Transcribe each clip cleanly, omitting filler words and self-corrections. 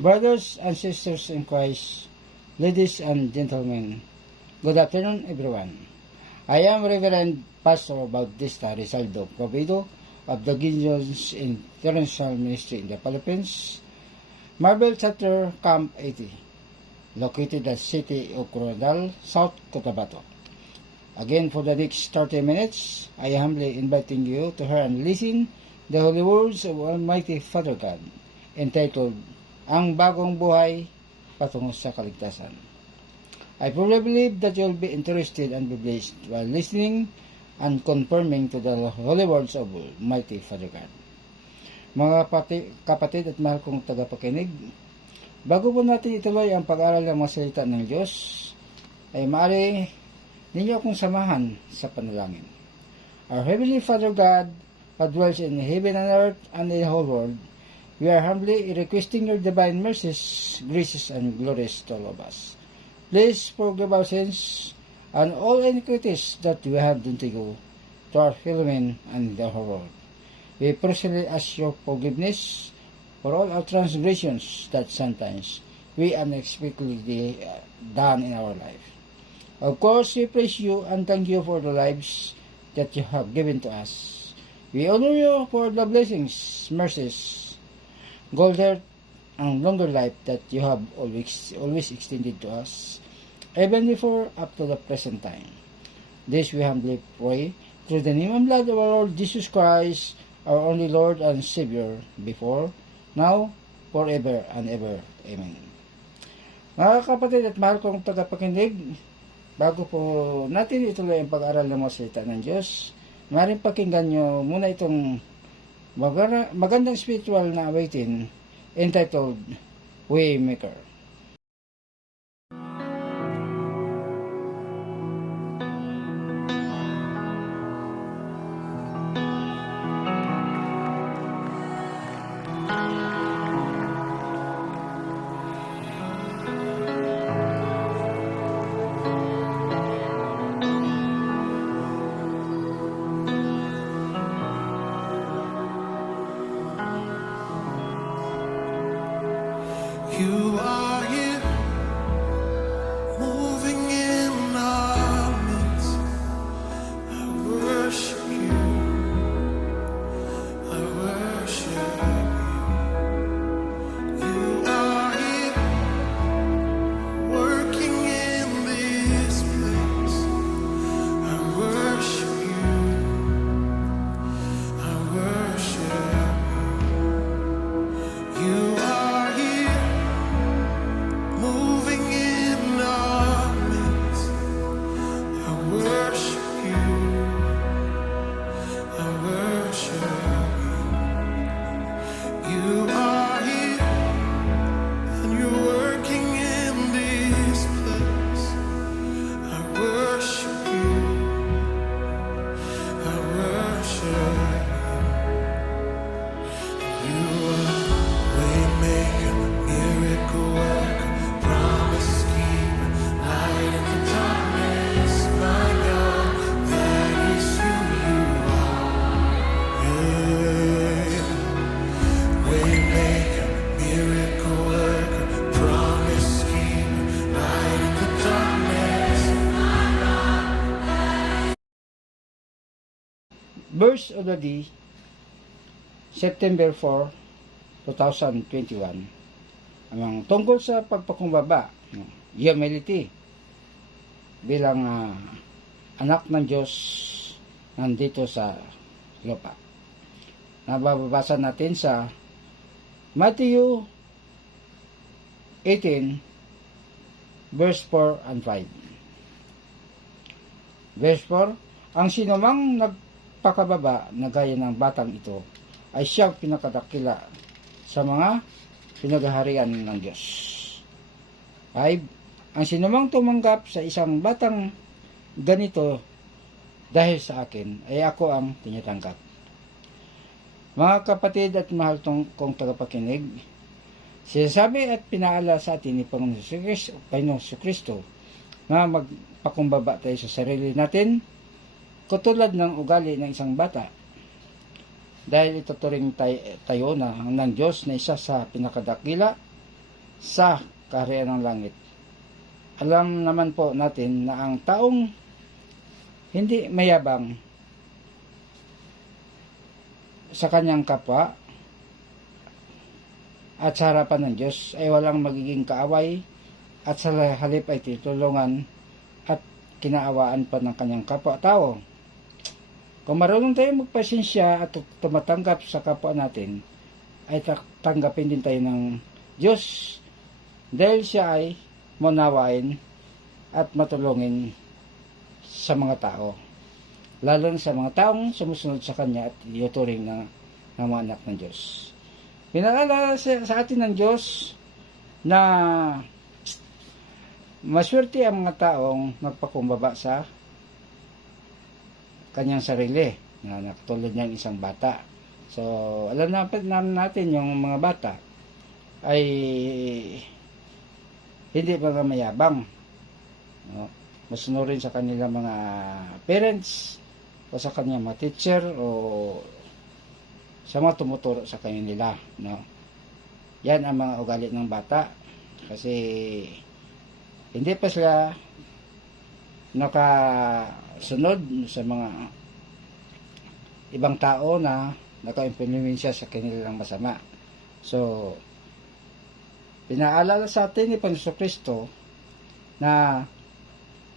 Brothers and sisters in Christ, ladies and gentlemen, good afternoon everyone. I am Reverend Pastor Bautista Rizaldo Provedo of the Gideons International Ministry in the Philippines, Marble Chapter Camp 80, located at the city of Coronadal, South Cotabato. Again, for the next 30 minutes, I am humbly inviting you to hear and listen the holy words of Almighty Father God, entitled Ang Bagong Buhay Patungo sa Kaligtasan. I truly believe that you will be interested and be blessed while listening and confirming to the holy words of Almighty Father God. Mga kapatid at mahal kong tagapakinig, bago po natin ituloy ang pag-aaral ng mga salita ng Diyos, ay maaari ninyo akong samahan sa panalangin. Our Heavenly Father God, who dwells in heaven and earth and in the whole world, we are humbly requesting your divine mercies, graces, and glories to all of us. Please forgive our sins and all iniquities that we have done to you, to our fellow men and the whole world. We personally ask your forgiveness for all our transgressions that sometimes we unexpectedly done in our life. Of course, we praise you and thank you for the lives that you have given to us. We honor you for the blessings, mercies, good health, and longer life that you have always extended to us, even before up to the present time. This we humbly pray through the name and blood of our Lord Jesus Christ, our only Lord and Savior, before, now, forever and ever. Amen. Mga kapatid at mahal kong tagapakinig, bago po natin ituloy ang pag-aral ng mga salita ng Diyos, maaaring pakinggan nyo muna itong magandang spiritual na awitin entitled Waymaker. You are here, moving in our midst. I worship you, I worship you. You are here, working in this place. I worship you, I worship you. You are here, moving in our midst. I worship you, I worship you. You are here, and you're working in this place. I worship you, I worship you. You are waymaker, miracle worker, promise keeper, light in the darkness. My God, that is who you are. Yeah. Waymaker, miracle worker, promise keeper, light in the darkness. Verse of the day, September 4, 2021. Ang tungkol sa pagpakumbaba, humility, bilang anak ng Diyos nandito sa lupa. Nababasa natin sa Matthew 18, verse 4 and 5. Verse 4, ang sinumang nagpakababa na gaya ng batang ito ay siyang pinakadakila sa mga pinagaharian ng Diyos. 5. Ang sinumang tumanggap sa isang batang ganito dahil sa akin, ay ako ang tinatanggap. Mga kapatid at mahal kong tagapakinig, sinasabi at pinaala sa atin ni Panginoon Kristo na magpakumbaba tayo sa sarili natin, katulad ng ugali ng isang bata. Dahil ituturing tayo na ng Diyos na isa sa pinakadakila sa kaharian ng langit. Alam naman po natin na ang taong hindi mayabang sa kanyang kapwa at sa harapan ng Diyos ay walang magiging kaaway at sa halip ay titulungan at kinaawaan pa ng kanyang kapwa-tao. Kung marunong tayo magpasensya at tumatanggap sa kapwa natin, ay tanggapin din tayo ng Diyos dahil siya ay maunawain at matulungin sa mga tao, lalo na sa mga taong sumusunod sa Kanya at ituturing na mga anak ng Diyos. Pinaalala sa atin ng Diyos na maswerte ang mga taong magpakumbaba sa kanyang sarili, na nakatulad niyang isang bata. So, alam natin yung mga bata ay hindi mga mayabang, no? Masunurin sa kanilang mga parents o sa kanilang mga teacher o sa mga tumuturo sa kanila, no? Yan ang mga ugali ng bata, kasi hindi pa sila nakasunod sa mga ibang tao na naka-impluwensya sa kanilang masama. So, pinaalala sa atin ni Panginoon Kristo na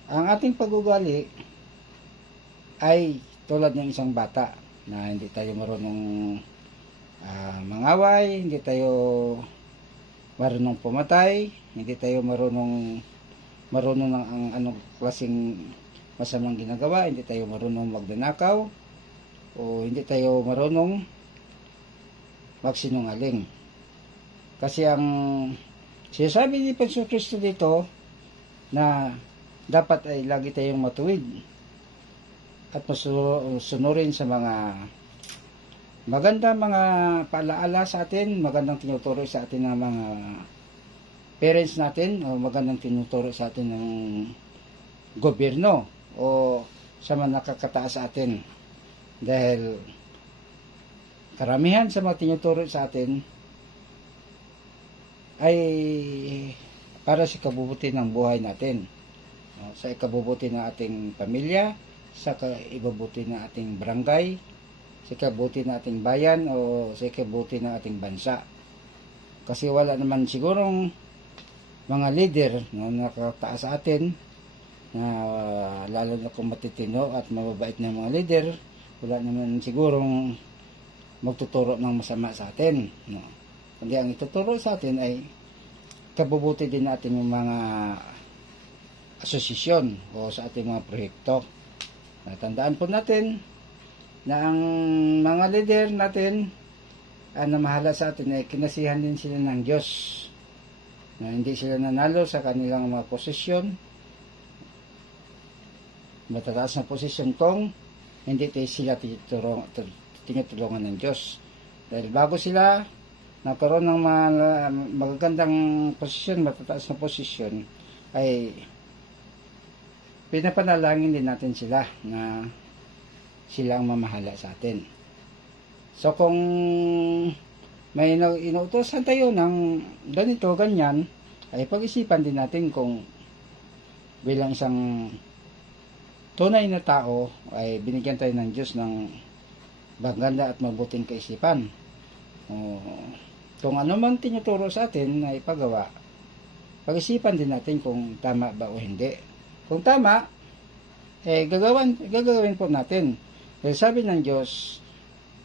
ang ating pag-ugali ay tulad ng isang bata, na hindi tayo marunong mangaway, hindi tayo marunong pumatay, hindi tayo marunong ng ang anong klaseng masamang ginagawa, hindi tayo marunong magnanakaw, o hindi tayo marunong magsinungaling. Kasi ang sinasabi ni Panginoon Kristo dito na dapat ay lagi tayong matuwid at masunurin sa mga magandang mga paalaala sa atin, magandang tinuturo sa atin ng mga parents natin, o magandang tinuturo sa atin ng gobyerno o sa mga nakakataas sa atin. Dahil karamihan sa mga tinuturo sa atin ay para sa ikabubuti ng buhay natin, sa ikabubuti ng ating pamilya, sa ikabubuti ng ating barangay, sa ikabubuti ng ating bayan, o sa ikabubuti ng ating bansa. Kasi wala naman sigurong mga leader na nakataas sa atin, na lalo na kung matitino at mababait na mga leader, wala naman sigurong magtuturo ng masama sa atin, no? Kundi ang ituturo sa atin ay kabubuti din natin yung mga asosasyon o sa ating mga proyekto. Natandaan po natin na ang mga leader natin na mahala sa atin ay kinasihan din sila ng Diyos, na hindi sila nanalo sa kanilang mga posisyon, matataas na posisyon, kung hindi sila tinutulungan ng Diyos. Dahil bago sila nagkaroon ng magagandang posisyon, matataas na posisyon, ay pinapanalangin din natin sila na sila ang mamahala sa atin. So kung may inuutosan tayo ng ganito, ganyan, ay pag-isipan din natin kung bilang isang tunay na tao ay binigyan tayo ng Diyos ng maganda at mabuting kaisipan. Kung ano man tinuturo sa atin na ipagawa, pag-isipan din natin kung tama ba o hindi. Kung tama, gagawin po natin. Dahil sabi ng Diyos,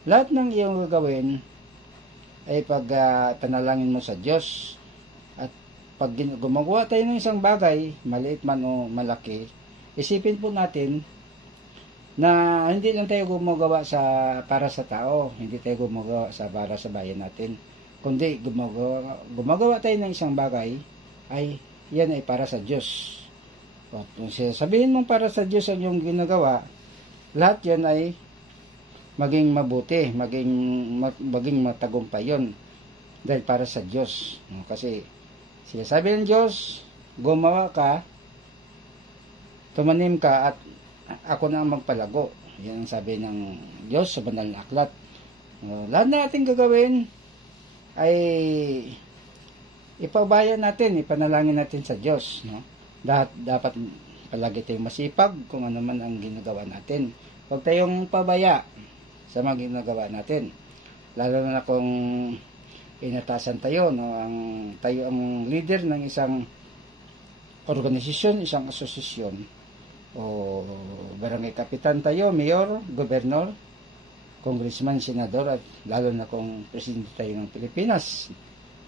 lahat ng iyong gagawin ay panalangin mo sa Diyos. At pag gumagawa tayo ng isang bagay, maliit man o malaki, isipin po natin na hindi lang tayo gumagawa para sa tao, hindi tayo gumagawa para sa bayan natin, kundi gumagawa tayo ng isang bagay, ay yan ay para sa Diyos. At kung sabihin mo para sa Diyos ang iyong ginagawa, lahat yan ay maging mabuti, maging matagumpay yun, dahil para sa Diyos. Kasi sinasabi ng Diyos, gumawa ka, tumanim ka, at ako na ang magpalago. Yan ang sabi ng Diyos sa banal na aklat. Lahat na ating gagawin ay ipabaya natin, ipanalangin natin sa Diyos, no? Dapat palagi tayong masipag kung ano man ang ginagawa natin. Huwag tayong pabaya sa mga ginagawa natin. Lalo na kung inatasan tayo, no? Tayo ang leader ng isang organisasyon, isang asosasyon, o barangay kapitan tayo, mayor, gobernador, congressman, senador, at lalo na kung presidente tayo ng Pilipinas.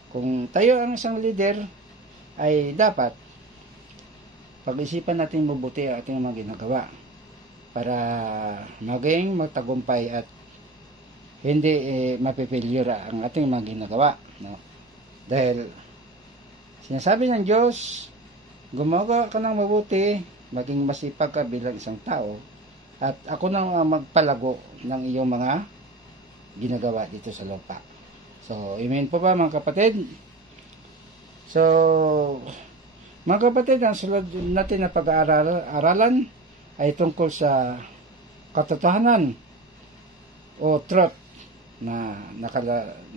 Kung tayo ang isang leader, ay dapat pag-isipan natin mabuti ang ating mga ginagawa para maging magtagumpay at hindi mapipilyura ang ating mga ginagawa, no? Dahil sinasabi ng Diyos, gumawa ka ng mabuti, maging masipag ka bilang isang tao, at ako nang magpalago ng iyong mga ginagawa dito sa lupa. So, amen po ba mga kapatid? So, mga kapatid, ang sunod natin na pag-aaralan ay tungkol sa katotohanan o truth na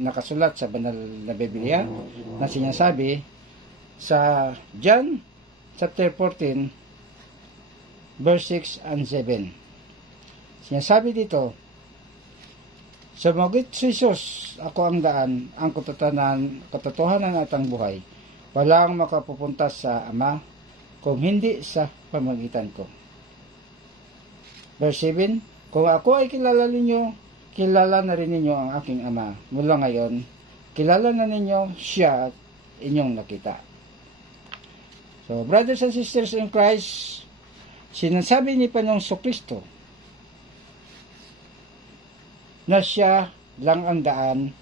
nakasulat sa banal na Biblia na sinasabi sa John chapter 14 verse 6 and 7. Sinasabi dito, sumagit si Jesus, ako ang daan, ang katotohanan at ang buhay. Walang makapupunta sa Ama kung hindi sa pamagitan ko. Verse 7, kung ako ay kilala ninyo, kilala na rin ninyo ang aking Ama. Mula ngayon, kilala na ninyo siya at inyong nakita. So, brothers and sisters in Christ, sinasabi ni Panginoong Kristo na siya lang ang daan,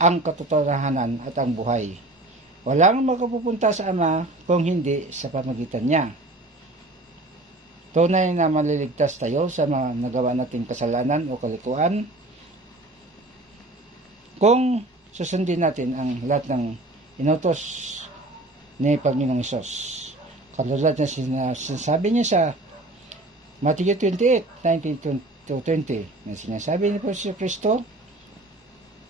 ang katotohanan at ang buhay. Walang makapupunta sa Ama kung hindi sa pamagitan niya. Tunay na maliligtas tayo sa mga nagawa nating kasalanan o kalikuan kung susundin natin ang lahat ng inutos ni Panginoong Hesus. Katulad na sinasabi niya sa Matthew 28:19-20 na sinasabi ni Kristo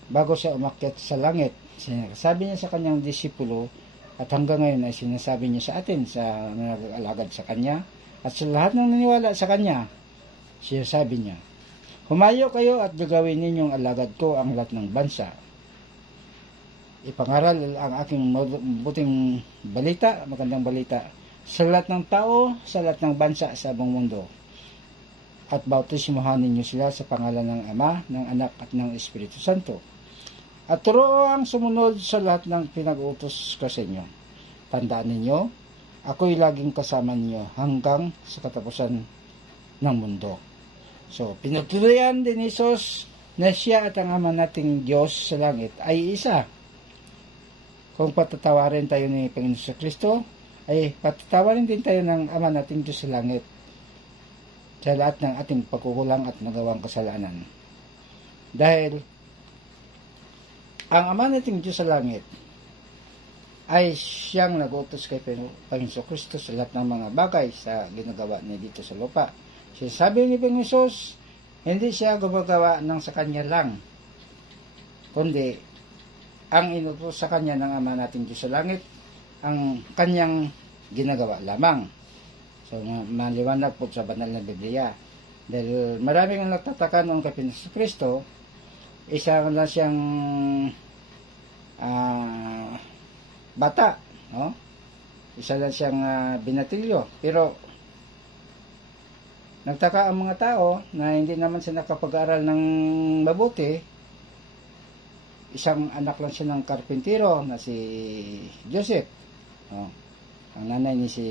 bago siya umakyat sa langit. Sinasabi niya sa kanyang disipulo at hanggang ngayon ay sinasabi niya sa atin sa nag-alagad sa kanya at sa lahat ng naniwala sa kanya. Sinasabi niya, humayo kayo at gagawin ninyong alagad ko ang lahat ng bansa. Ipangaral ang aking mabuting balita, magandang balita sa lahat ng tao, sa lahat ng bansa sa buong mundo. At bautismuhan ninyo sila sa pangalan ng Ama, ng Anak at ng Espiritu Santo. At turuan sumunod sa lahat ng pinag-utos ko sa inyo. Tandaan ninyo, ako'y laging kasama ninyo hanggang sa katapusan ng mundo. So, pinagtuluyan din ni Jesus na siya at ang Ama nating Diyos sa langit ay isa. Kung patatawarin tayo ni Panginoon Kristo, ay patatawarin din tayo ng Ama nating Diyos sa langit sa lahat ng ating pagkukulang at nagawang kasalanan. Dahil ang Ama nating Diyos sa langit ay siyang nag-utos kay Panginoon Kristo sa lahat ng mga bagay sa ginagawa niya dito sa lupa. Sinasabi ni Panginoon, hindi siya gumagawa ng sa kanya lang, kundi ang inutos sa kanya ng Ama nating Diyos sa langit ang kanyang ginagawa lamang. So, maliwanag po sa banal na Biblia. Dahil maraming ang nagtataka noong kay Panginoon Kristo, isa lang siyang bata, no? Isa lang siyang binatilyo. Pero, nagtaka ang mga tao na hindi naman siya nakapag-aral ng mabuti. Isang anak lang siya ng karpintero na si Joseph. No? Ang nanay ni si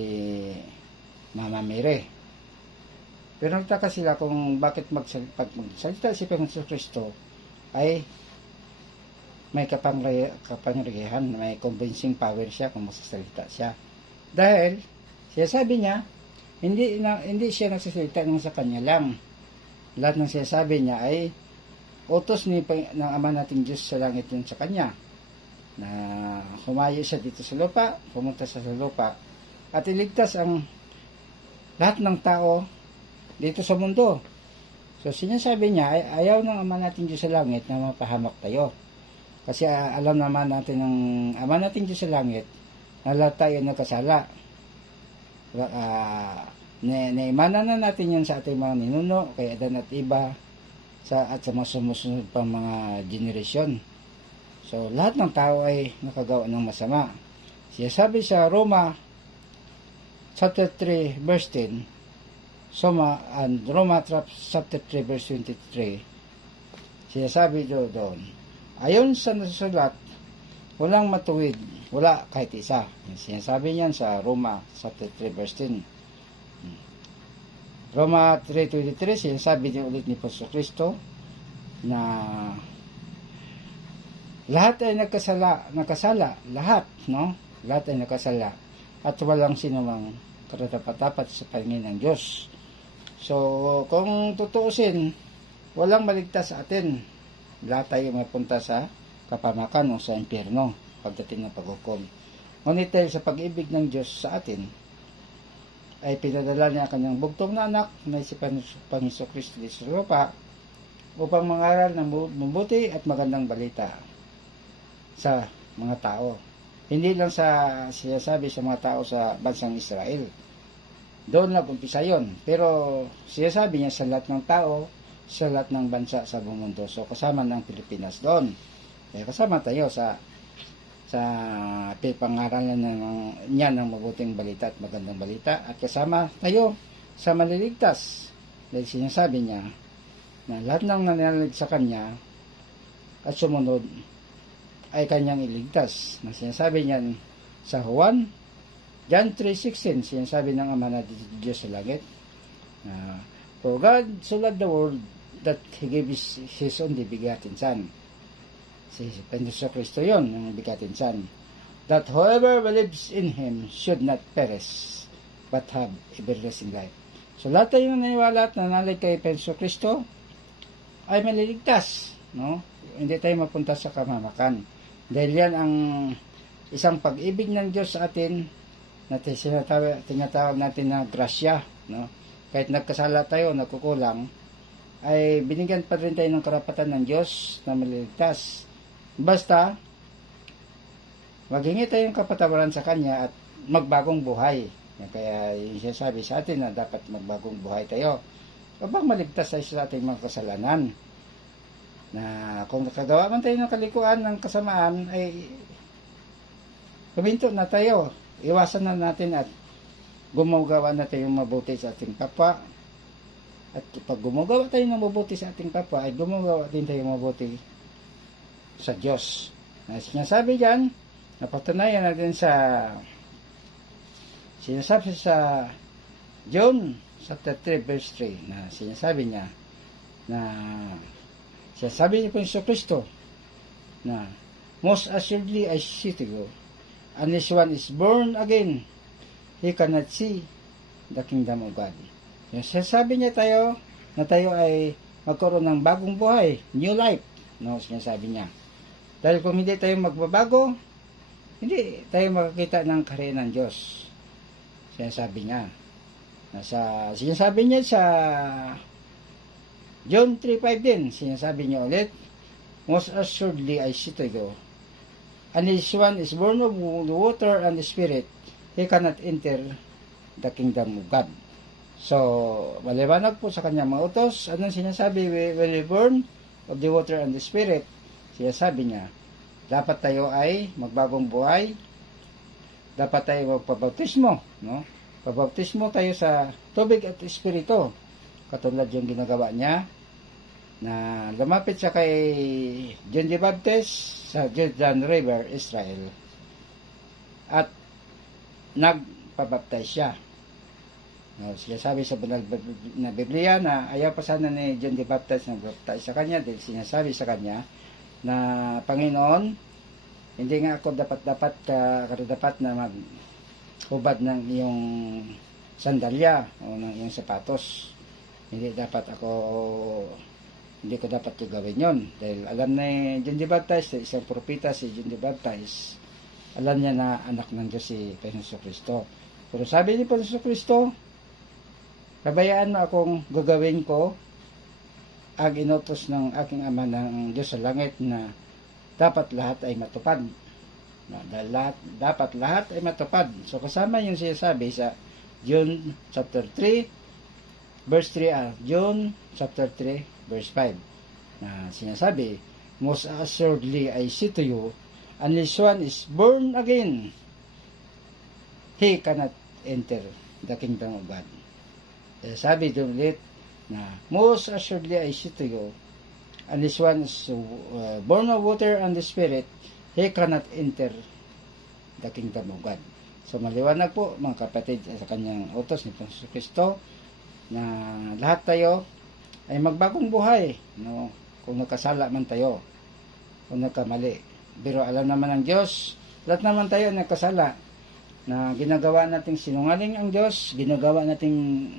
Mama Mary. Pero nagtaka sila kung bakit magsalita si Panginoon Kristo ay may kapangyarihan, may convincing power siya kung magsasalita siya. Dahil, sinasabi niya, hindi siya nagsasalita ng sa kanya lang. Lahat ng sinasabi niya ay utos ng Ama nating Diyos sa langit yun sa kanya. Na humayo siya dito sa lupa, pumunta sa lupa, at iligtas ang lahat ng tao dito sa mundo. So, sinasabi niya, ay ayaw ng Ama natin Diyos sa langit na mapahamak tayo. Kasi alam naman natin ng Ama natin Diyos sa langit na lahat tayo nagkasala. Naimana na natin yan sa ating mga ninuno, kay Adan at Eva, at sa mga sumusunod pang mga generasyon. So, lahat ng tao ay nakagawa ng masama. Siya sabi sa Roma chapter 3 verse 10, Roma chapter 3 verse 23, siya sabi doon, ayon sa nasusulat, walang matuwid, wala kahit isa. Sinasabi niyan sa Roma chapter 3 verse 10. Roma 3:23, sinasabi din ulit ni Pastor Kristo na lahat ay nakasala, lahat, no? Lahat ay nakasala at walang sinumang karapat-dapat sa paningin ng Diyos. So, kung tutuusin, walang maligtas sa atin. Lahat tayo mapunta sa kapamakan o sa impyerno pagdating ng paghukom. Ngunit dahil sa pag-ibig ng Diyos sa atin, ay pinadala niya kanyang bugtong na anak na si Panginoon Kristo sa lupa upang mangaral ng mabuti at magandang balita sa mga tao. Hindi lang siya sabi sa mga tao sa bansang Israel. Doon lang umpisa yun. Pero siya sabi niya sa lahat ng tao, sa lahat ng bansa sa buong mundo. So kasama ng Pilipinas doon. Kasama tayo sa pangaralan niya ng mabuting balita at magandang balita. At kasama tayo sa maliligtas. Dahil sinasabi niya na lahat ng nananalig sa kanya at sumunod ay kanyang iligtas. Na sinasabi niyan sa Juan, John 3:16, sinasabi ng Ama na Diyos sa langit, for God so loved the world that He gave His only begotten Son. Si Panginoon Kristo yun, ang begotten Son. That whoever believes in Him should not perish, but have everlasting life. So lahat tayo naniwala at nanalig kay Panginoon Kristo ay maliligtas, no? Hindi tayo mapunta sa kamamakan. Dahil yan ang isang pag-ibig ng Diyos sa atin na tinatawag natin na grasya, no? Kahit nagkasala tayo, nagkukulang, ay binigyan pa rin tayo ng karapatan ng Diyos na maliligtas. Basta maghingi tayong kapatawaran sa Kanya at magbagong buhay. Kaya yung sinasabi sa atin na dapat magbagong buhay tayo kapag maligtas tayo sa ating mga kasalanan. Na kung nakagawa man tayo ng kalikuan ng kasamaan, ay huminto na tayo, iwasan na natin at gumagawa na tayo mabuti sa ating kapwa. At pag gumagawa tayo ng mabuti sa ating kapwa, ay gumagawa din tayo mabuti sa Diyos. Na sinasabi dyan, napatunayan natin sinasabi sa John chapter 3 verse 3, na sinasabi niya na sinasabi niya po yung Kristo na most assuredly I say to you, unless one is born again, he cannot see the kingdom of God. Yung sinasabi niya tayo na tayo ay magkaroon ng bagong buhay, new life, no, sinasabi niya. Dahil kung hindi tayo magbabago, hindi tayo makakita ng kaharian ng Diyos. Sinasabi niya. Sinasabi niya sa John 3:5 din, sinasabi niya ulit, most assuredly I say to you, unless one is born of the water and the Spirit, he cannot enter the kingdom of God. So, maliwanag po sa kanya mga utos. Anong sinasabi? When we born of the water and the Spirit, sinasabi niya, dapat tayo ay magbagong buhay, dapat tayo magpabautismo, no? Pabautismo tayo sa tubig at espiritu, katulad yung ginagawa niya, na lumapit siya kay John the Baptist sa Jordan River, Israel, at nagpabaptize siya. Sinasabi sa banal na Biblia na ayaw pa sana ni John the Baptist nagbaptize sa kanya dahil sinasabi sa kanya na Panginoon, hindi nga ako dapat na maghubad ng iyong sandalya o ng iyong sapatos. Hindi ko dapat gawin yon dahil alam na John the Baptist, isang propeta si John the Baptist, alam niya na anak ng Diyos si Panginoon Kristo. Pero sabi ni Panginoon Kristo, kabayaan mo akong gagawin ko ang inutos ng aking Ama ng Diyos sa langit na dapat lahat ay matupad. Dapat lahat ay matupad. So kasama yung sinasabi sa John chapter 3 verse 3, John chapter 3 verse 5 na sinasabi, most assuredly I say to you, unless one is born again, he cannot enter the kingdom of God. Sabi doon ulit na most assuredly I say to you, unless one is born of water and the Spirit, he cannot enter the kingdom of God. So maliwanag po mga kapatid sa kanyang utos ni Panginoon Kristo na lahat tayo ay magbagong buhay, no? Kung nakasala man tayo, kung nagkamali. Pero alam naman ng Diyos, lahat naman tayo nagkasala, na ginagawa nating sinungaling ang Diyos, ginagawa nating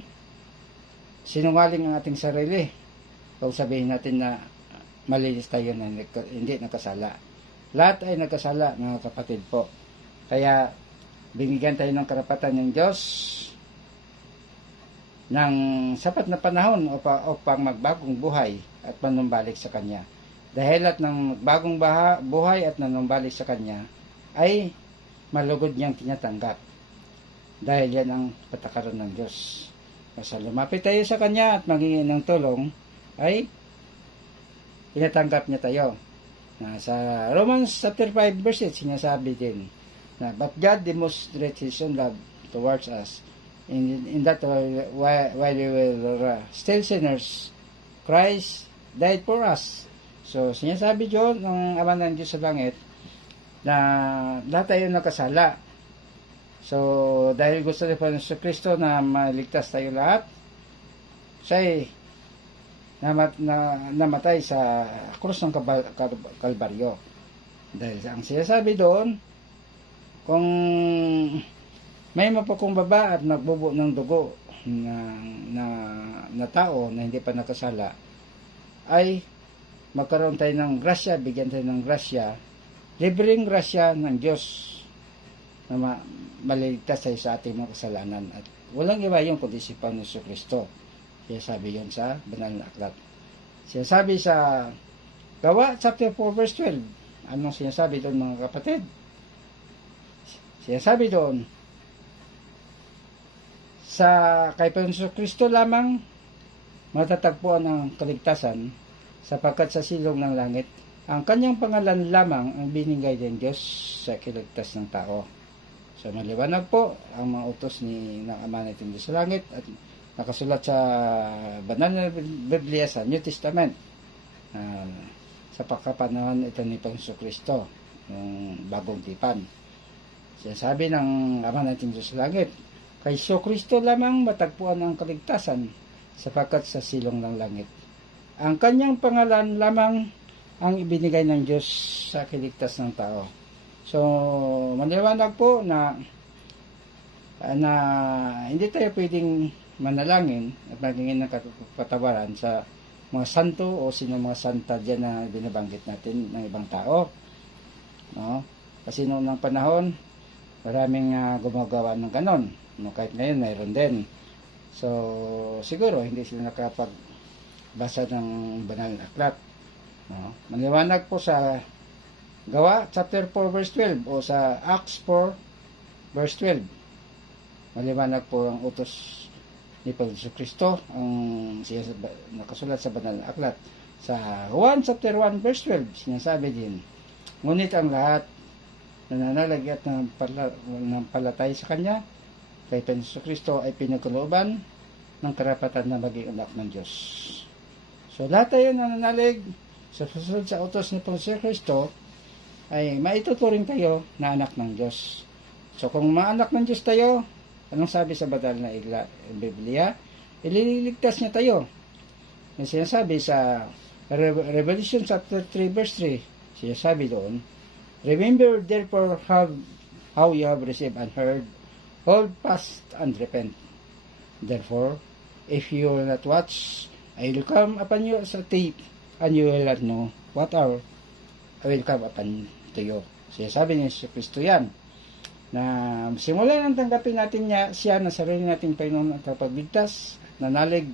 sinungaling ang ating sarili. Kung sabihin natin na malinis tayo na hindi nakasala. Lahat ay nagkasala, mga kapatid po. Kaya binigyan tayo ng karapatan ng Diyos ng sapat na panahon upang magbagong buhay at manumbalik sa Kanya. Dahil at ng bagong buhay at nanumbalik sa Kanya ay malugod niyang tinatanggap. Dahil yan ang patakaran ng Diyos. Basta lumapit tayo sa Kanya at maghingi ng tulong ay tinatanggap niya tayo. Na sa Romans chapter 5 verse 8 sinasabi din na but God demonstrates His own love towards us in that while we were still sinners, Christ died for us. So sinasabi John ng Ama ng Diyos sa langit na lahat tayo nakasala. So dahil gusto ni Panginoon Kristo na maligtas tayo lahat, siya namatay sa krus ng Kalbaryo. Dahil ang sinasabi doon, kung may mapakumbaba at nagbubo ng dugo na tao na hindi pa nakasala, ay magkaroon tayo ng grasya, bigyan tayo ng grasya, libreng grasya ng Diyos na maliligtas tayo sa ating mga kasalanan. At walang iba yung kundi si Panginoon Kristo. Siya sabi yun sa banal na aklat. Siya sabi sa Gawa chapter 4 verse 12. Anong sinasabi doon mga kapatid? Siya sabi doon, sa kay Panginoon Kristo lamang matatagpuan ang kaligtasan, sapagkat sa silong ng langit ang kanyang pangalan lamang ang binigay ng Diyos sa kiligtas ng tao. So maliwanag po ang mga utos ng Ama natin Diyos sa langit at nakasulat sa banal na Biblia sa New Testament sa pagkapanahon ito ni Panginoon Kristo, yung bagong tipan. Sinasabi ng Ama natin Diyos sa langit, kay Kristo lamang matagpuan ang kaligtasan, sapagkat sa silong ng langit ang kanyang pangalan lamang ang ibinigay ng Diyos sa kiligtas ng tao. So maliwanag po na hindi tayo pwedeng manalangin at magingin ng kapatawaran sa mga santo o sino mga santa dyan na binabanggit natin ng ibang tao, no? Kasi noong ng panahon maraming gumagawa ng ganon, no? Kahit ngayon mayroon din. So siguro hindi sila nakapagbasa ng banal na aklat, no? Maliwanag po sa Gawa chapter 4 verse 12 o sa Acts 4 verse 12. Maliwanag po ang utos ni Panginoon Kristo ang nakasulat sa banal na aklat. Sa Juan chapter 1 verse 12 sinasabi din, ngunit ang lahat nananalig at palatay sa Kanya kay Panginoon Kristo ay pinagkalooban ng karapatan na maging anak ng Diyos. So lahat tayo nananalig sa susunod sa utos ni Panginoon Kristo ay maituturing tayo na anak ng Diyos. So kung maanak ng Diyos tayo, anong sabi sa banal na Biblia? Ililigtas niya tayo. Yung sinasabi sa Revelation chapter 3 verse 3, sinasabi doon, remember therefore how you have received and heard, hold fast and repent. Therefore, if you will not watch, I will come upon you as a thief, and you will not know what hour I will come upon to you. Sinasabi ni Jesus Kristo yan, na simulan ang tanggapin natin siya na sarili nating Panginoon at kapagligtas, nanalig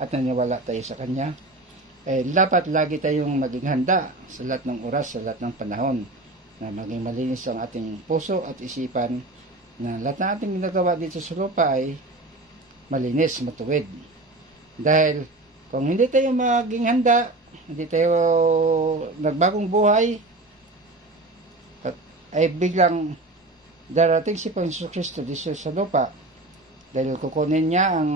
at naniwala tayo sa Kanya, dapat lagi tayong maging handa sa lahat ng oras, sa lahat ng panahon, na maging malinis ang ating puso at isipan, na lahat ng ating ginagawa dito sa lupa ay malinis, matuwid. Dahil kung hindi tayo maging handa, hindi tayo nagbagong buhay, ay biglang darating si Panginoon Kristo dito sa lupa, dahil kukunin niya ang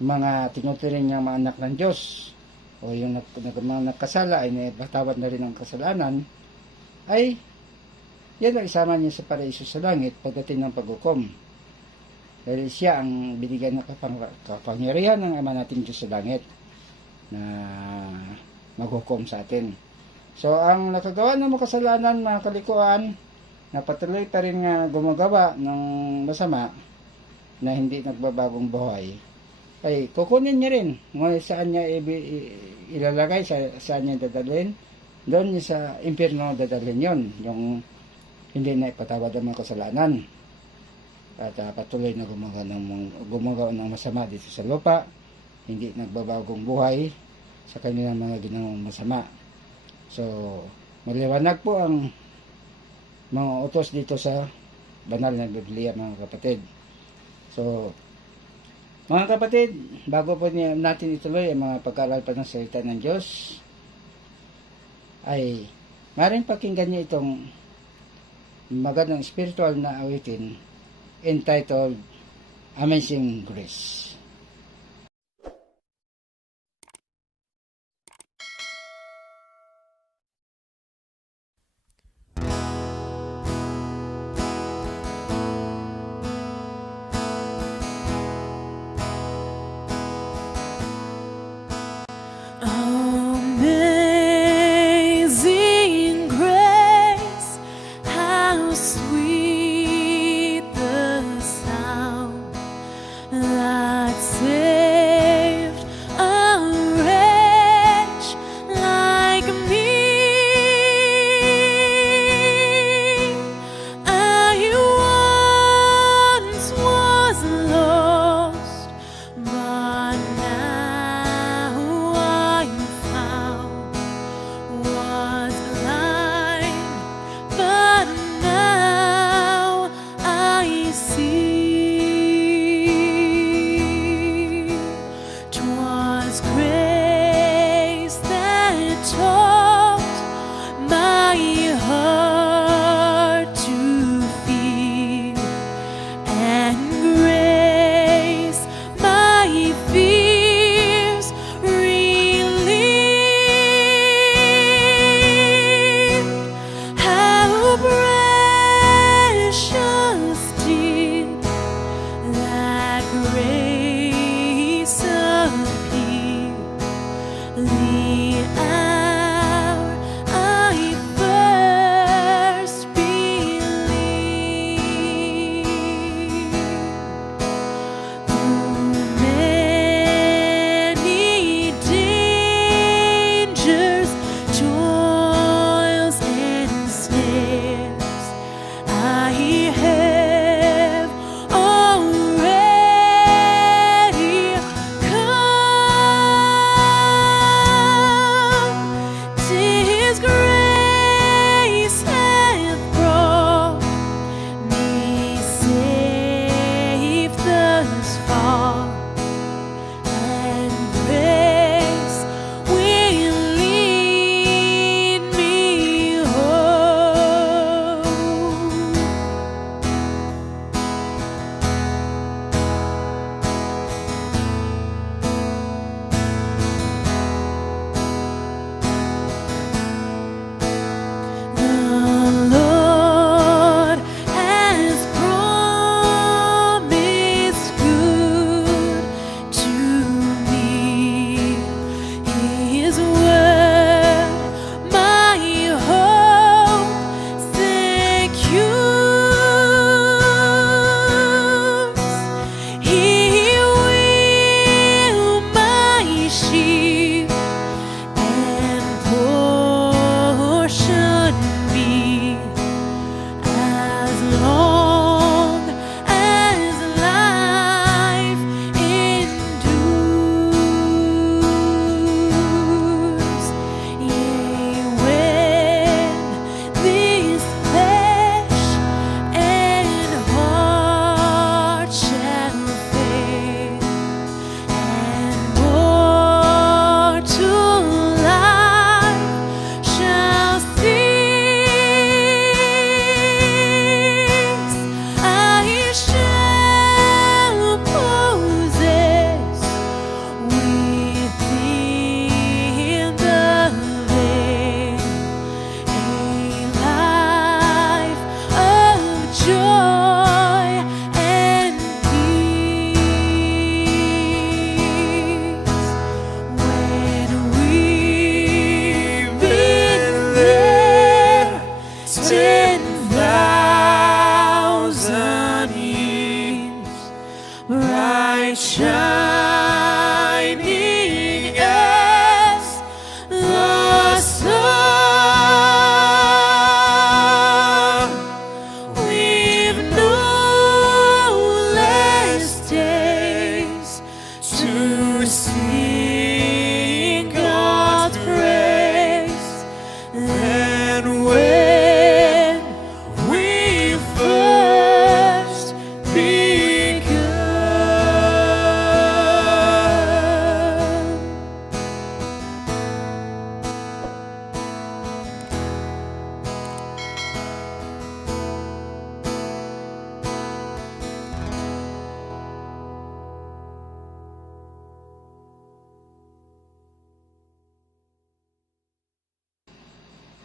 mga tinuturing niyang mga anak ng Diyos, o yung mga nagkasala ay naipatawad na rin ang kasalanan, ay yan ang isama niya sa paraiso sa langit pagdating ng paghukom. Dahil siya ang binigyan ng kapangyarihan ng Ama natin Diyos sa langit na maghukom sa atin. So, ang nakagawa ng mga kasalanan, mga kalikuan, na patuloy pa rin nga gumagawa ng masama, na hindi nagbabagong buhay, ay kukunin niya rin. Ngunit saan niya ilalagay, saan niya dadalhin? Doon niya sa impyerno dadalhin yon, yung hindi na ipatawad ang mga kasalanan. At patuloy na gumagawa ng masama dito sa lupa, hindi nagbabagong buhay sa kanilang mga ginawang masama. So, maliwanag po ang mga utos dito sa banal na Biblia, mga kapatid. So, mga kapatid, bago po natin ituloy ang mga pag-aaral pa ng salita ng Diyos, ay maaaring pakinggan niyo itong magandang spiritual na awitin entitled Amazing Grace. Amazing grace, how sweet the sound that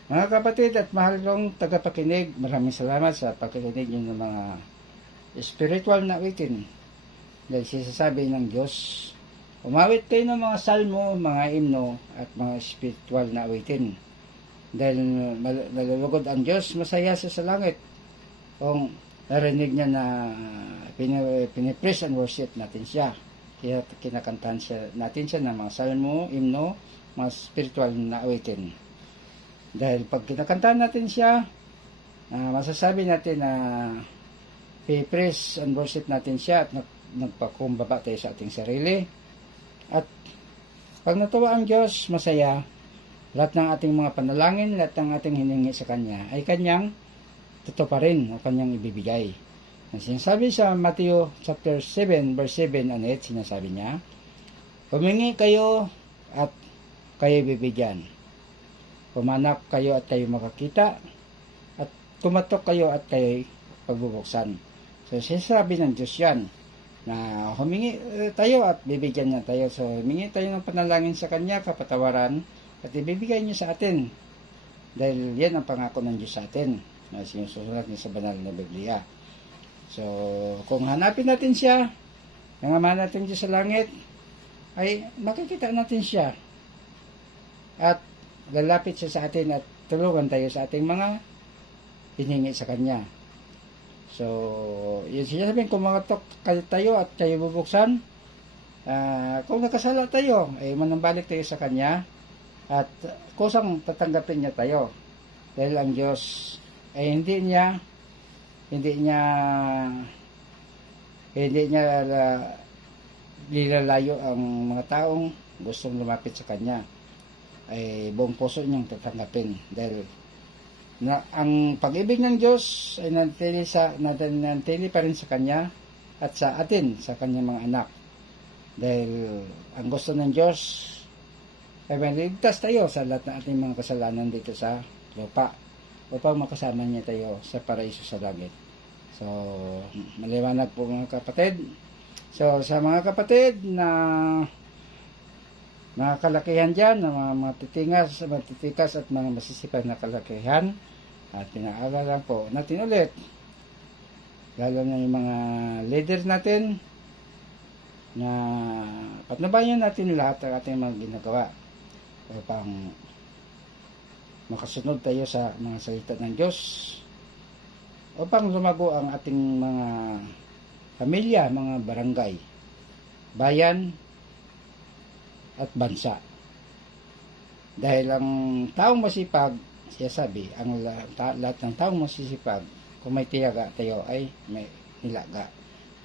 Mga kapatid at mahal kong tagapakinig, maraming salamat sa pakikinig niyo ng mga spiritual na awitin. Dahil sinasabi ng Diyos, umawit kayo ng mga salmo, mga himno, at mga spiritual na awitin. Dahil nalulugod ang Diyos, masaya sa langit. Kung narinig niya na pinipraise and worship natin siya. Kaya kinakantahan natin siya ng mga salmo, himno, mga spiritual na awitin. Dahil pag kinakantahan natin siya, masasabi natin na praise and worship natin siya at nagpakumbaba tayo sa ating sarili. At pag natuwa ang Diyos, masaya, lahat ng ating mga panalangin, lahat ng ating hiningi sa Kanya ay Kanyang tutuparin o Kanyang ibibigay. Ang sinasabi sa Matthew chapter 7 verse 7 and 8, sinasabi niya, humingi kayo at kayo bibigyan. Pumanap kayo at kayo makakita, at kumatok kayo at kayo pagbubuksan. So, sinasabi ng Diyos yan, na humingi tayo at bibigyan niya tayo. So, humingi tayo ng panalangin sa Kanya, kapatawaran, at ibibigay niya sa atin. Dahil yan ang pangako ng Diyos sa atin, na sinusulat niya sa banal na Biblia. So, kung hanapin natin siya, ang Ama natin Diyos sa langit, ay makikita natin siya. At lalapit siya sa atin at tulungan tayo sa ating mga hiningi sa Kanya. So, yun siya sabihin, kung makatok tayo at kayo bubuksan, kung nakasala tayo, ay manambalik tayo sa Kanya at kusang tatanggapin niya tayo. Dahil ang Diyos ay hindi niya nilalayo ang mga taong gustong lumapit sa Kanya. Ay buong puso niyang tatanggapin dahil ang pag-ibig ng Diyos ay nanatili pa rin sa Kanya at sa atin, sa Kanyang mga anak. Dahil ang gusto ng Diyos ay maligtas tayo sa lahat ng ating mga kasalanan dito sa lupa upang makasama niya tayo sa paraiso sa langit. So, maliwanag po mga kapatid. So, sa mga kapatid na mga kalakihan dyan, mga matitikas at mga masisipag na kalakihan, at pinaalala po natin ulit, lalo na yung mga leader natin, na patnubayan natin lahat ng ating mga ginagawa upang makasunod tayo sa mga salita ng Diyos, upang lumago ang ating mga pamilya, mga barangay, bayan, at bansa. Dahil ang taong masipag, siya sabi, ang lahat ng taong masisipag, kung may tiyaga tayo ay may nilaga.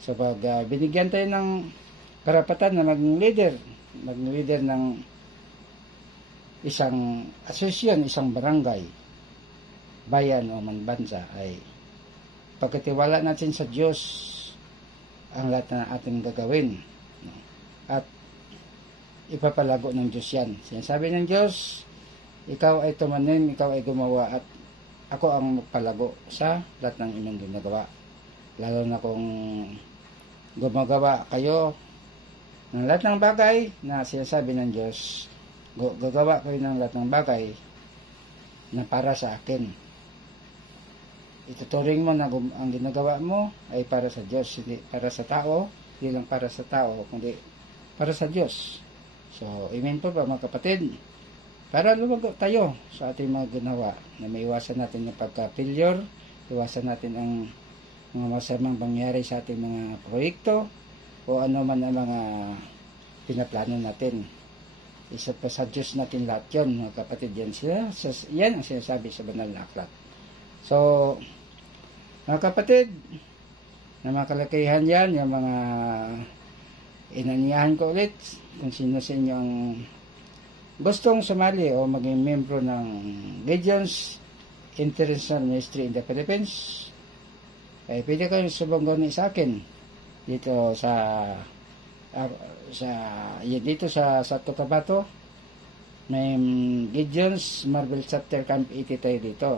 So pag binigyan tayo ng karapatan na maging leader ng isang asosasyon, isang barangay, bayan o manbansa, ay pagkatiwala natin sa Diyos ang lahat na ating gagawin. At ipapalago ng Diyos yan. Sinasabi ng Diyos, ikaw ay tumanim, ikaw ay gumawa, at ako ang magpalago sa lahat ng inyong ginagawa. Lalo na kung gumagawa kayo ng lahat ng bagay na sinasabi ng Diyos, gagawa kayo ng lahat ng bagay na para sa akin. Ituturing mo na ang ginagawa mo ay para sa Diyos, hindi para sa tao, hindi lang para sa tao, kundi para sa Diyos. So, amen po ba mga kapatid? Para lumago tayo sa ating mga ginawa, na maiwasan natin yung pagka-failure, iwasan natin ang mga masamang pangyari sa ating mga proyekto, o ano man ang mga pinaplano natin. Isa pa sa Diyos natin lahat yun, mga kapatid. Yan ang sinasabi sa banal na aklat. So, mga kapatid, na mga kalakihan yan, yung mga inaniyahan ko ulit, kung sino sa inyo ang gustong sumali o maging membro ng Gideon's International Ministry in the Philippines, ay pwede kayong subangguni sa akin dito sa Cotabato. May Gideon's Marble Chapter Camp 80 tayo dito.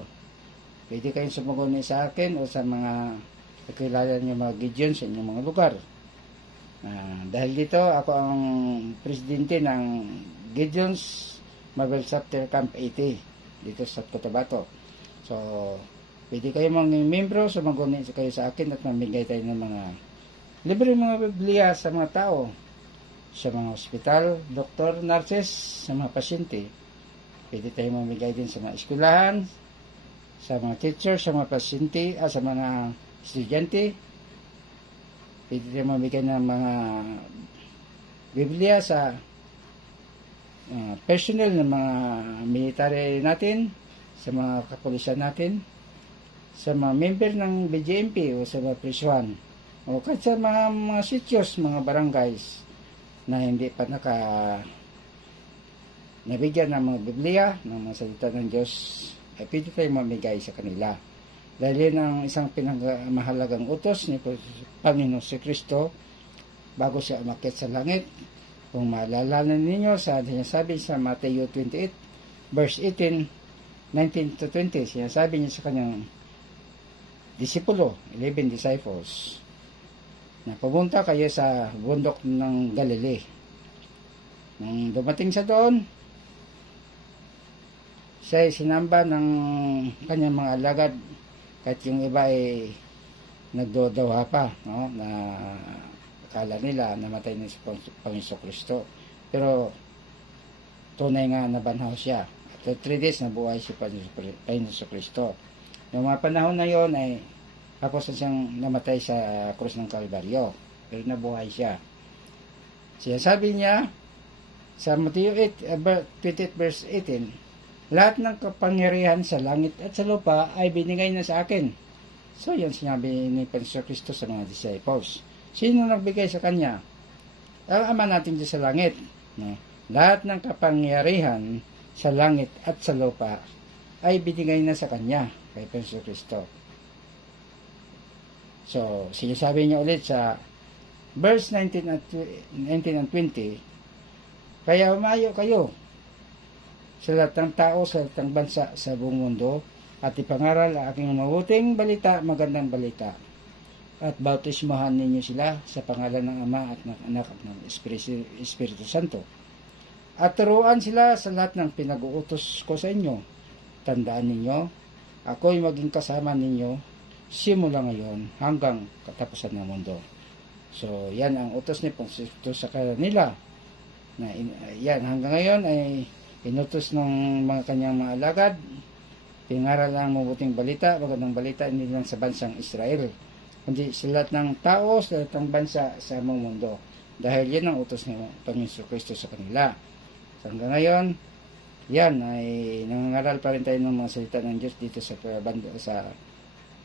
Pwede kayong subangguni sa akin o sa mga kakilala niyo mga Gideon sa inyong mga lugar. Dahil dito ako ang presidente ng Gideon's Marble Chapter Camp 80. dito sa Cotabato. So, pwede kayo maging membro, so mag-donate kayo sa akin at mamigay tayo ng mga libre mga Biblia sa mga tao, sa mga ospital, doktor, nurses, sa mga pasyente. Pwede tayo mamigay din sa mga eskwelahan, sa mga teacher, sa mga pasyente, sa mga estudyante. Pwede tayo mamigay ng mga Biblia sa personnel ng mga military natin, sa mga kapulisan natin, sa mga member ng BJMP o sa mga prisuhan, o kahit sa mga sityos, mga barangays na hindi pa nabigyan ng mga Biblia, ng mga salita ng Diyos, ay pwede tayo mamigay sa kanila. Dahil yun ang isang pinagmahalagang utos ni Panginoon si Kristo bago siya umakyat sa langit. Kung maalala ninyo sa sinasabi sa Matthew 28 verse 18, 19 to 20, sinasabi niya sa kanyang disipulo, 11 disciples, na pumunta kayo sa bundok ng Galilee. Nung dumating sa doon, siya ay sinamba ng kanyang mga alagad, kahit yung iba ay nagdodawa pa, no? Na akala nila namatay na si Panginoon Kristo. Pero tunay nga nabanhaw siya. After 3 days nabuhay si Panginoon Kristo. Yung mga panahon na yon ay tapos na siyang namatay sa krus ng Kalbaryo. Pero nabuhay siya. Sabi niya sa Matthew 28 verse 18, lahat ng kapangyarihan sa langit at sa lupa ay binigay na sa akin. So yun sinabi ni Panginoon Kristo sa mga disciples. Sino nagbigay sa kanya? Ang Ama natin dyan sa langit. No? Lahat ng kapangyarihan sa langit at sa lupa ay binigay na sa kanya, kay Panginoon Kristo. So, sinasabi niya ulit sa verse 19 and 20, kaya humayo kayo sa lahat ng tao, sa lahat ng bansa sa buong mundo, at ipangaral ang aking mabuting balita, magandang balita. At bautismohan ninyo sila sa pangalan ng Ama at ng Anak at ng Espiritu Santo. At turuan sila sa lahat ng pinag-uutos ko sa inyo. Tandaan ninyo, ako'y maging kasama ninyo simula ngayon hanggang katapusan ng mundo. So, yan ang utos ni Panginoon sa kanila. Yan, hanggang ngayon ay inutos ng mga kanyang mga alagad, pingaral ang mabuting balita, magandang balita, hindi lang sa bansang Israel, kundi sa lahat ng tao, sa lahat ng bansa sa buong mundo. Dahil yan ang utos ng Panginoon Kristo sa kanila. So, hanggang ngayon, yan ay nangangaral pa rin tayo ng mga salita ng Diyos dito sa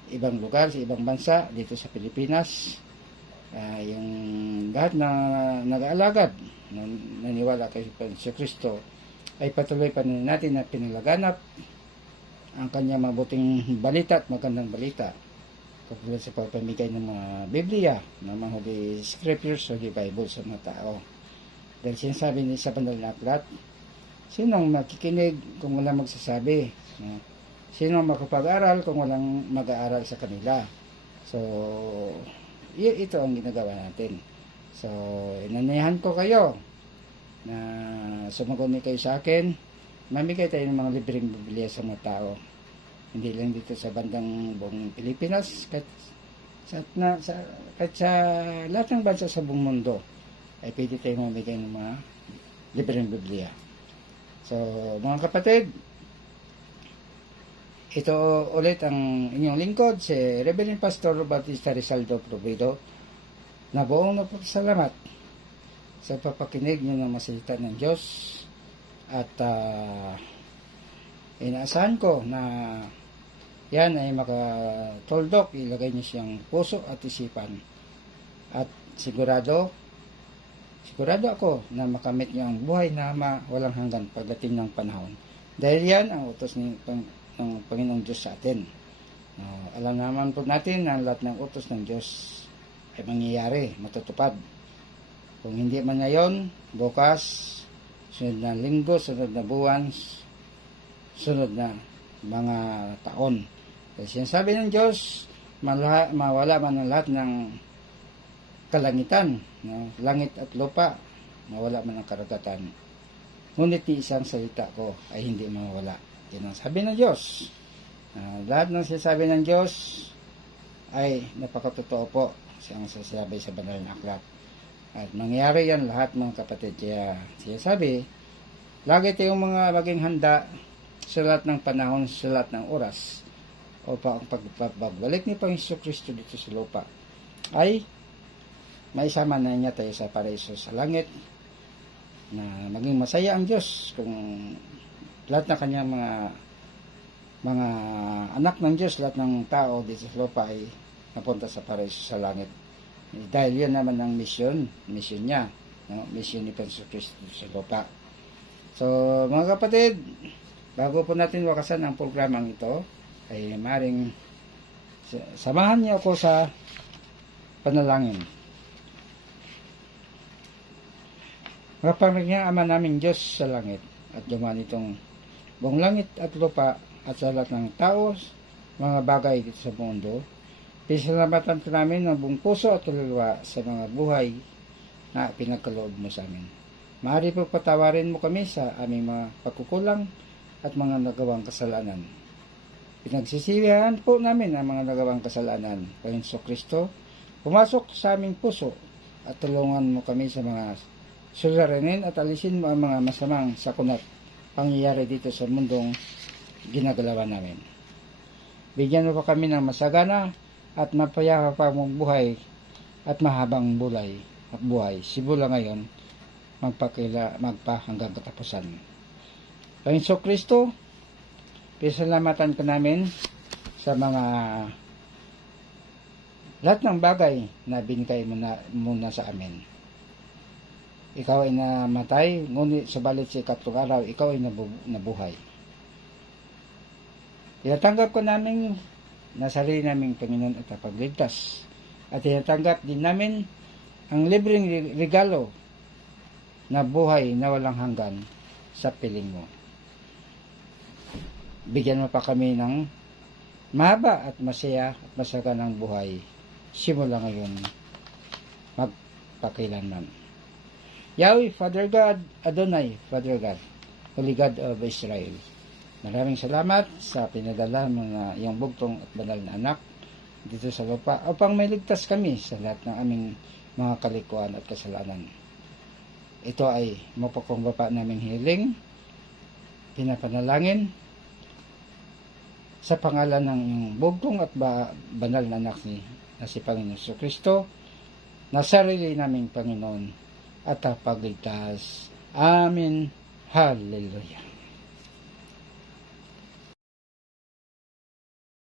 ibang lugar, sa ibang bansa, dito sa Pilipinas. Yung lahat na nag-aalagad, naniwala kay Panginoon Kristo, ay patuloy pa natin na pinalaganap ang kanyang mabuting balita at magandang balita. Kapag sa pagpamigay ng mga Biblia, ng mga Holy Scriptures, Holy Bible sa mga tao. Dahil sinasabi niya sa banal na aklat, sinong makikinig kung walang magsasabi? Sinong makapag-aral kung walang mag-aaral sa kanila? So, ito ang ginagawa natin. So, inanayahan ko kayo na sumagot kayo sa akin. Mamigay tayo ng mga libreng Biblia sa mga tao. Hindi lang dito sa bandang buong Pilipinas, kahit sa lahat ng bansa sa buong mundo ay pwede tayo mamigay ng mga libreng Biblia. So, mga kapatid, ito ulit ang inyong lingkod, si Reverend Pastor Bautista Rizaldo Provedo, na buong napasalamat sa papakinig nyo ng masalita ng Diyos. At inaasahan ko na yan ay makatoldok, ilagay niyo siyang puso at isipan. At sigurado ako na makamit niyo ang buhay na walang hanggan pagdating ng panahon. Dahil yan ang utos ng Panginoong Diyos sa atin. Alam naman po natin na lahat ng utos ng Diyos ay mangyayari, matutupad. Kung hindi man ngayon, bukas, sunod na linggo, sunod na buwan, sunod na mga taon. Kasi sinasabi ng Diyos, mawala man ang lahat ng kalangitan, no? Langit at lupa, mawala man ang karagatan. Ngunit isang salita ko ay hindi mawala. Yan ang sabi ng Diyos. Lahat ng sinasabi ng Diyos ay napakatotoo po siyang sasabi sa banal na aklat. At mangyayari yan lahat mga kapatid. Kaya sinasabi, lagi tayong mga maging handa sa lahat ng panahon, sa lahat ng oras upang pagbalik ni Panginoon Kristo dito sa lupa ay maisama na niya tayo sa paraiso sa langit, na maging masaya ang Diyos kung lahat ng kanyang mga anak ng Diyos, lahat ng tao dito sa lupa ay napunta sa paraiso sa langit. Dahil yun naman ang mission niya, no? Mission ni Panginoon Kristo sa lupa. So mga kapatid, bago po natin wakasan ang programang ito, ay maring samahan niyo ako sa panalangin. Mapangyang Ama naming Diyos sa langit, at dumaan itong buong langit at lupa at sa lahat ng tao, mga bagay dito sa mundo, pinasalamatan ko namin ng buong puso at kaluluwa sa mga buhay na pinagkaloob mo sa amin. Maaari po patawarin mo kami sa aming mga pagkukulang at mga nagawang kasalanan. Pinagsisihan po namin ang mga nagawang kasalanan. Panginoon Kristo, pumasok sa aming puso at tulungan mo kami sa mga suliranin at alisin mo ang mga masamang sakunat pangyayari dito sa mundong ginagalawan namin. Bigyan mo pa kami ng masagana at mapayapa pa mong buhay at mahabang buhay simula ngayon magpa hanggang katapusan. Panginoon Kristo, pisalamatan ka namin sa mga lahat ng bagay na binigay mo na muna sa amin. Ikaw ay namatay, ngunit subalit sa ikatlong araw, ikaw ay nabuhay. Tinatanggap ko namin na sarili naming Panginoon at Tagapagligtas. At tinatanggap din namin ang libreng regalo na buhay na walang hanggan sa piling mo. Bigyan mo pa kami ng mahaba at masaya at masaganang buhay simula ngayon magpakilanman. Yahweh, Father God, Adonai, Father God, Holy God of Israel. Maraming salamat sa pinadala mo na iyong bugtong at banal na anak dito sa lupa upang may ligtas kami sa lahat ng aming mga kalikuan at kasalanan. Ito ay mapakumbaba naming hiling, pinapanalangin sa pangalan ng iyong bugtong at banal na anak na si Panginoon Kristo, na sarili naming Panginoon at Tagapagligtas. Amen. Hallelujah.